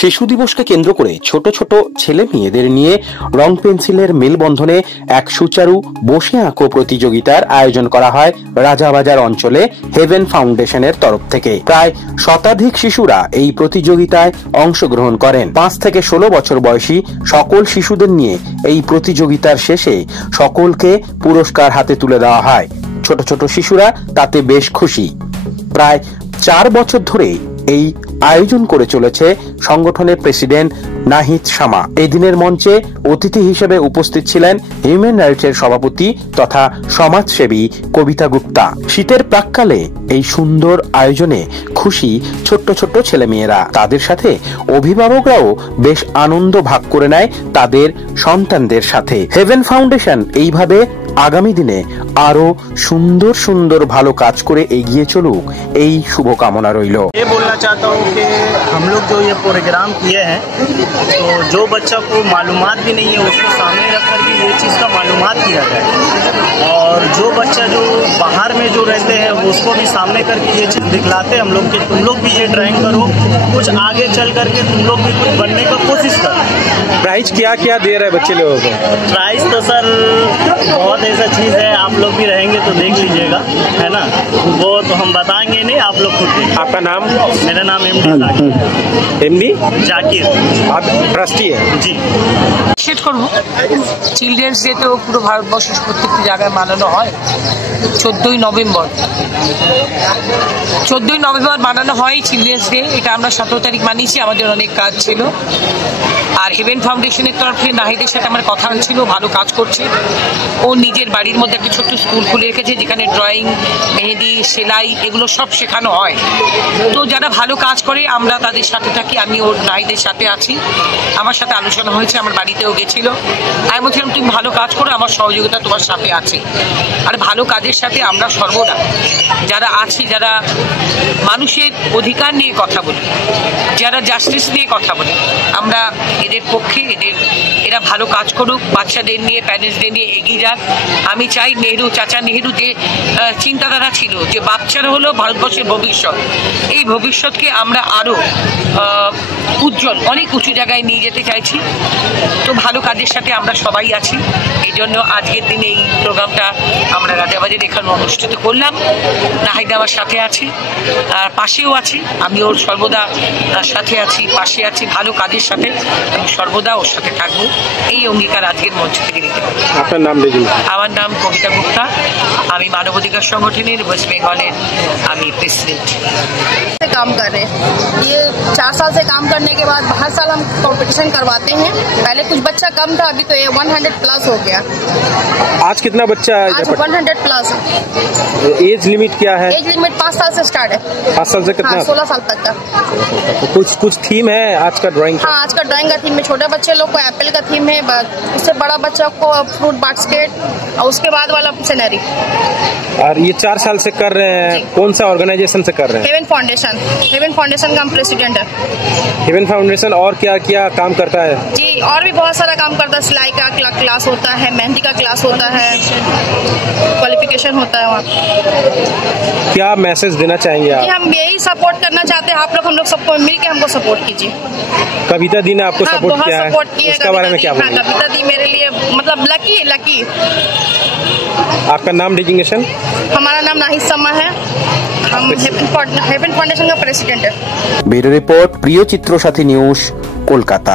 শিশু দিবসকে কেন্দ্র করে ছোট ছোট ছেলে মেয়েদের নিয়ে রং পেন্সিলের মেলবন্ধনে এক সুচারু বসে আঁকো প্রতিযোগিতার আয়োজন করা হয় রাজাবাজার অঞ্চলে হেভেন ফাউন্ডেশনের তরফ থেকে। প্রায় শতাধিক শিশুরা এই প্রতিযোগিতায় অংশগ্রহণ করেন। 5 থেকে 16 বছর বয়সী সকল শিশুদের নিয়ে এই প্রতিযোগিতার শেষে সকলকে পুরস্কার হাতে তুলে দেওয়া হয়। ছোট ছোট শিশুরা তাতে বেশ খুশি। প্রায় 4 বছর ধরে এই আয়োজন করে চলেছে সংগঠনের প্রেসিডেন্ট নাহিদ শামা। এই দিনের মঞ্চে অতিথি হিসেবে উপস্থিত ছিলেন হিউম্যান রাইটসের সভাপতি তথা সমাজসেবী কবিতা গুপ্তা। শীতের প্রাক্কালে এই সুন্দর আয়োজনে খুশি ছোট্ট ছোট্ট ছেলেমেয়েরা। তাদের সাথে অভিভাবকরাও বেশ আনন্দ ভাগ করে নেয় তাদের সন্তানদের সাথে। হেভেন ফাউন্ডেশন এইভাবে আগামী দিনে আরো সুন্দর সুন্দর ভালো কাজ করে এগিয়ে চলুক, এই শুভকামনা রইল। ये बोलना चाहता हूँ कि हम लोग जो ये प्रोग्राम किए हैं, तो जो बच्चा को मालूमात भी नहीं है उसको सामने रख कर के ये चीज़ का मालूमात किया जाए, और जो बच्चा जो बाहर में जो रहते हैं उसको भी सामने करके ये चीज़ दिखलाते हम लोग कि तुम लोग भी ये ड्राइंग करो, कुछ आगे चल करके तुम लोग भी कुछ बनने का कोशिश करो। प्राइज क्या क्या दे रहे हैं बच्चे लोगों को? प्राइस तो सर बहुत ऐसा चीज़ है, आप लोग भी रहेंगे तो देख लीजिएगा, है ना, वो तो हम बताएंगे नहीं, आप लोग खुद देखिए। आपका नाम? मेरा नाम एमडी জাকির। आप ट्रस्टी है जी। নিষেধ করবো, চিলড্রেন্স ডে তো পুরো ভারতবর্ষের প্রত্যেকটি জায়গায় মানানো হয়। 14ই নভেম্বর মানানো হয় চিলড্রেন্স ডে। এটা আমরা 17 তারিখ মানিয়েছি, আমাদের অনেক কাজ ছিল। আর হেভেন ফাউন্ডেশনের তরফে নাহিদের সাথে আমার কথা ছিল, ভালো কাজ করছে। ও নিজের বাড়ির মধ্যে একটা ছোট্ট স্কুল খুলে রেখেছে যেখানে ড্রয়িং, মেহেদি, সেলাই এগুলো সব শেখানো হয়। তো যারা ভালো কাজ করে আমরা তাদের সাথে থাকি। আমি ওর নাহিদের সাথে আছি, আমার সাথে আলোচনা হয়েছে, আমার বাড়িতেও গেছিল। আমি বলছিলাম তুমি ভালো কাজ করো, আমার সহযোগিতা তোমার সাথে আছে। আর ভালো কাজের সাথে আমরা সর্বদা যারা আছি, যারা মানুষের অধিকার নিয়ে কথা বলি, যারা জাস্টিস নিয়ে কথা বলি, আমরা এদের পক্ষে। এরা ভালো কাজ করুক, বাচ্চাদের নিয়ে, প্যারেন্টসদের নিয়ে এগিয়ে যাক। আমি চাই চাচা নেহেরু যে চিন্তাধারা ছিল যে বাচ্চারা হলো ভারতবর্ষের ভবিষ্যৎ, এই ভবিষ্যৎকে আমরা আরো উজ্জ্বল অনেক উঁচু জায়গায় নিয়ে যেতে চাইছি। তো ভালো কাজের সাথে আমরা সবাই আছি। এই জন্য আজকের দিনে এই প্রোগ্রামটা আমরা রাজাবাজারে এখানে অনুষ্ঠিত করলাম। নাহিদ আমার সাথে আছে, আর পাশেও আছি। আমি ওর সর্বদা সাথে আছি, পাশে আছি। ভালো কাজের সাথে আমি সর্বদা ওর সাথে থাকবো, এই অঙ্গীকার আজকের মঞ্চ থেকে নিতে পারি। আপনার নাম? আমার নাম কবিতা গুপ্তা, আমি মানবাধিকার সংগঠনের ওয়েস্ট বেঙ্গলের আমি প্রেসিডেंट। काम कर रहे हैं ये 4 साल से काम करने के बाद हर साल हम कंपटीशन करवाते हैं। पहले कुछ बच्चा कम था, अभी तो ये 100 प्लस हो गया। आज कितना बच्चा? आज 100 प्लस। एज लिमिट क्या है? एज लिमिट 5 साल से स्टार्ट है। 5 साल से कितना? 16 साल तक का। कुछ थीम है आज का ड्राइंग? हाँ, आज का ड्राइंग का थीम है। छोटे बच्चे लोग को एप्पल का थीम है, उससे बड़ा बच्चा को फ्रूट बास्केट, और उसके बाद वाला सिनेरी। और ये 4 साल से कर रहे हैं, कौन सा ऑर्गेनाइजेशन से कर रहे हैं? हेवन फाउंडेशन का हम प्रेसिडेंट है। हेवन फाउंडेशन और क्या क्या काम करता है? जी, और भी बहुत सारा काम करता है। सिलाई का क्लास होता है, मेहंदी का क्लास होता है, क्वालिफिकेशन होता है वहाँ। क्या मैसेज देना चाहेंगे आप? हम यही सपोर्ट करना चाहते हैं, आप लोग हम लोग सबको मिल के हमको सपोर्ट कीजिए। कविता दी ने आपको सपोर्ट किया है, उसके बारे में क्या बोलेंगे? कविता दी मेरे लिए मतलब लकी। आपका नाम, डिजिग्नेशन? हमारा नाम नाहिद शमा है, हम हेवन फाउंडेशन का प्रेसिडेंट है। ব্যুরো রিপোর্ট, প্রিয় চিত্র সাথী নিউজ, কলকাতা।